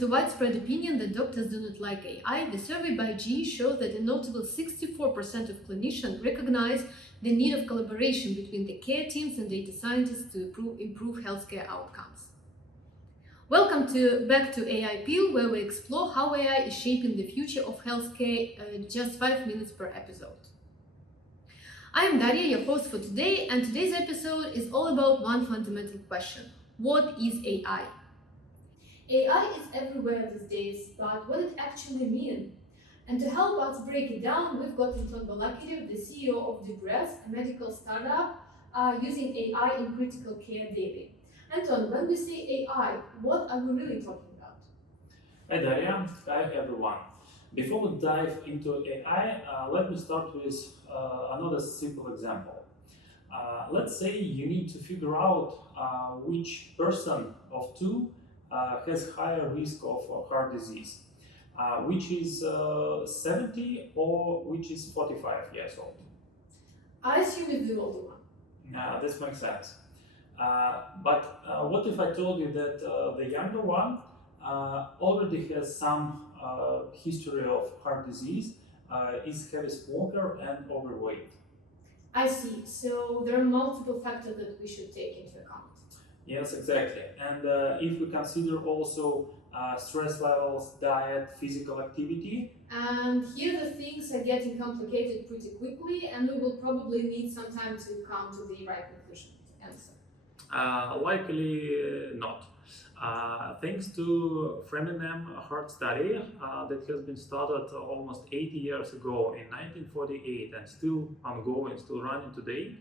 the widespread opinion that doctors do not like AI, the survey by GE shows that a notable 64% of clinicians recognize the need of collaboration between the care teams and data scientists to improve healthcare outcomes. Welcome back to AI Peel, where we explore how AI is shaping the future of healthcare just 5 minutes per episode. I am Daria, your host for today, and today's episode is all about one fundamental question. What is AI? AI is everywhere these days, but what it actually means? And to help us break it down, we've got Anton Balakirev, the CEO of Digress, a medical startup using AI in critical care daily. Anton, when we say AI, what are we really talking about? Hi Daria, hi everyone. Before we dive into AI, let me start with another simple example. Let's say you need to figure out which person of two has higher risk of heart disease, which is 70 or which is 45 years old. I assume it's the older one. This makes sense. But what if I told you that the younger one already has some history of heart disease, is heavy smoker and overweight? I see. So there are multiple factors that we should take into account. Yes, exactly. And if we consider also stress levels, diet, physical activity. And here the things are getting complicated pretty quickly, and we will probably need some time to come to the right conclusion answer. Likely not. Thanks to Framingham Heart Study that has been started almost 80 years ago in 1948 and still ongoing, still running today,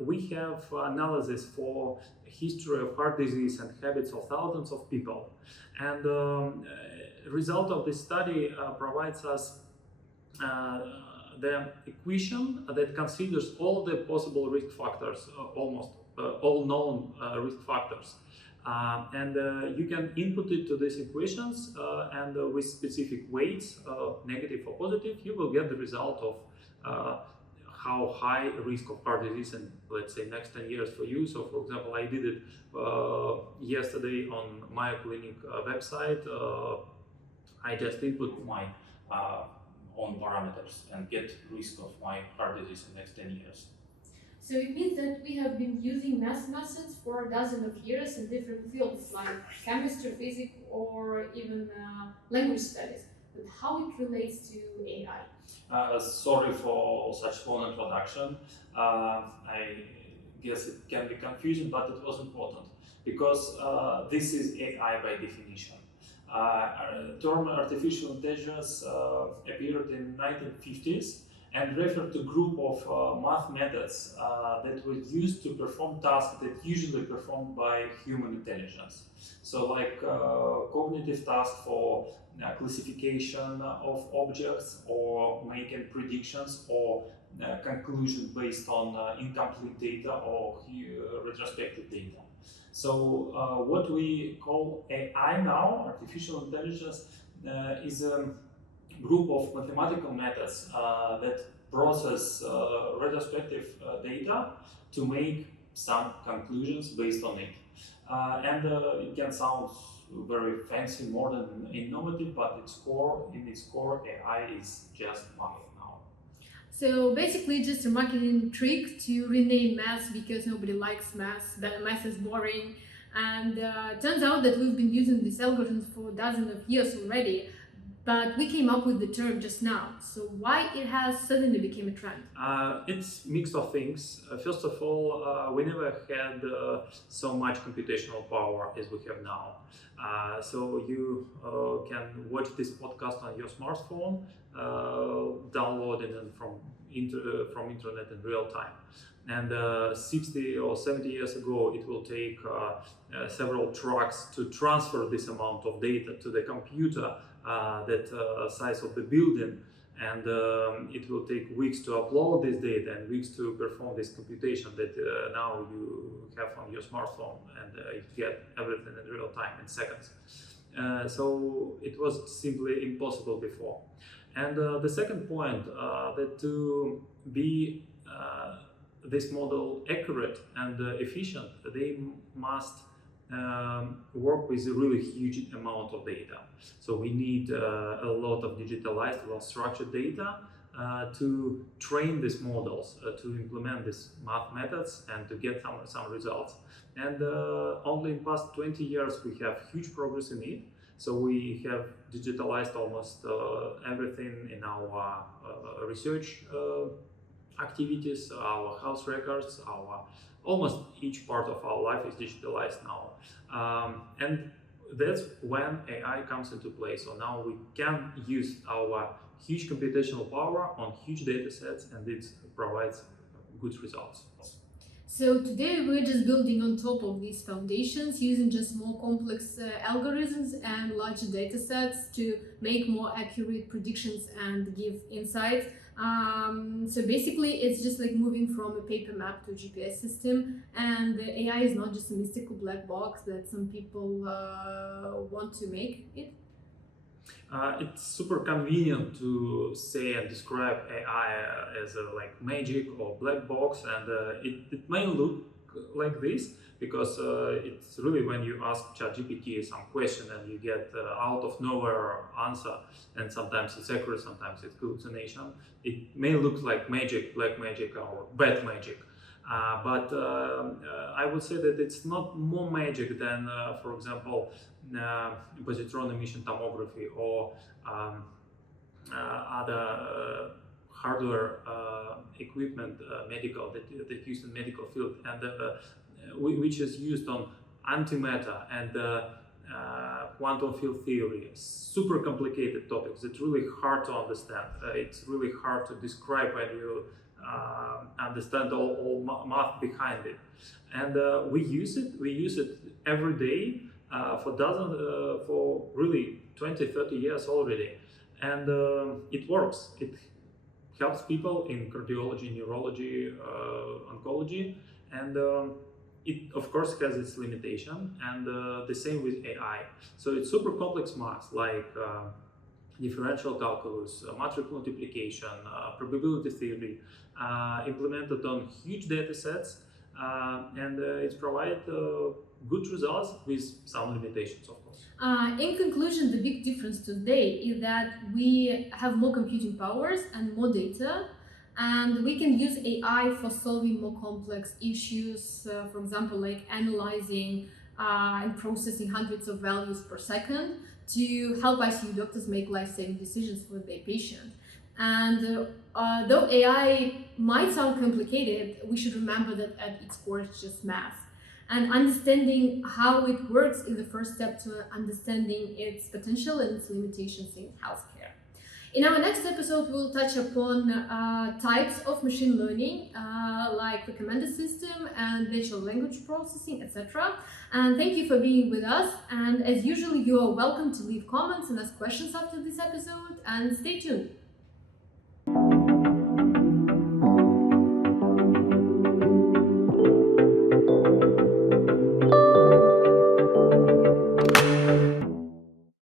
we have analysis for history of heart disease and habits of thousands of people. And result of this study provides us the equation that considers all the possible risk factors, almost all known risk factors. You can input it to these equations and with specific weights, negative or positive, you will get the result of how high risk of heart disease in, let's say, next 10 years for you. So for example, I did it yesterday on Mayo Clinic website. I just input my own parameters and get risk of my heart disease in the next 10 years. So it means that we have been using math methods for a dozen of years in different fields like chemistry, physics, or even language studies. But how it relates to AI? Sorry for such long introduction. I guess it can be confusing, but it was important because this is AI by definition. Term artificial intelligence appeared in 1950s and referred to a group of math methods that were used to perform tasks that usually performed by human intelligence. So like cognitive tasks for classification of objects or making predictions or conclusions based on incomplete data or retrospective data. So what we call AI now, artificial intelligence, is a group of mathematical methods that process retrospective data to make some conclusions based on it. It can sound very fancy, modern, innovative, but in its core, AI is just math now. So basically just a marketing trick to rename math because nobody likes math, that math is boring. And turns out that we've been using these algorithms for dozens of years already, but we came up with the term just now. So why it has suddenly become a trend? It's a mix of things. First of all, we never had so much computational power as we have now. So you can watch this podcast on your smartphone, download it from internet in real time. And 60 or 70 years ago, it will take several trucks to transfer this amount of data to the computer, that size of the building, and it will take weeks to upload this data and weeks to perform this computation that now you have on your smartphone, and you get everything in real time in seconds. So it was simply impossible before. And the second point, that to be this model accurate and efficient, they must work with a really huge amount of data. So we need a lot of digitalized, well-structured data to train these models, to implement these math methods and to get some results. And only in past 20 years we have huge progress in it. So we have digitalized almost everything in our research activities, our health records, our almost each part of our life is digitalized now. And that's when AI comes into play. So now we can use our huge computational power on huge data sets, and it provides good results. So today we're just building on top of these foundations using just more complex algorithms and larger data sets to make more accurate predictions and give insights. So basically it's just like moving from a paper map to a GPS system, and the AI is not just a mystical black box that some people want to make it. It's super convenient to say and describe AI as a like magic or black box, and it may look like this because it's really when you ask ChatGPT some question and you get out of nowhere answer, and sometimes it's accurate, sometimes it's hallucination. It may look like magic, black magic, or bad magic. But I would say that it's not more magic than, for example, positron emission tomography or other hardware equipment, medical that used in medical field, and which is used on antimatter and quantum field theory. Super complicated topics. It's really hard to understand. It's really hard to describe when you understand all math behind it, and we use it every day for really 20-30 years already, and it works. It helps people in cardiology, neurology, oncology, and it of course has its limitation, and the same with AI. So it's super complex math like differential calculus, matrix multiplication, probability theory, implemented on huge data sets, and it's provided good results with some limitations, of course. In conclusion, the big difference today is that we have more computing powers and more data, and we can use AI for solving more complex issues, for example, like analyzing and processing hundreds of values per second to help ICU doctors make life-saving decisions for their patient. And though AI might sound complicated, we should remember that at its core it's just math. And understanding how it works is the first step to understanding its potential and its limitations in healthcare. In our next episode, we'll touch upon types of machine learning, like recommender system and natural language processing, etc. And thank you for being with us. And as usual, you are welcome to leave comments and ask questions after this episode. And stay tuned.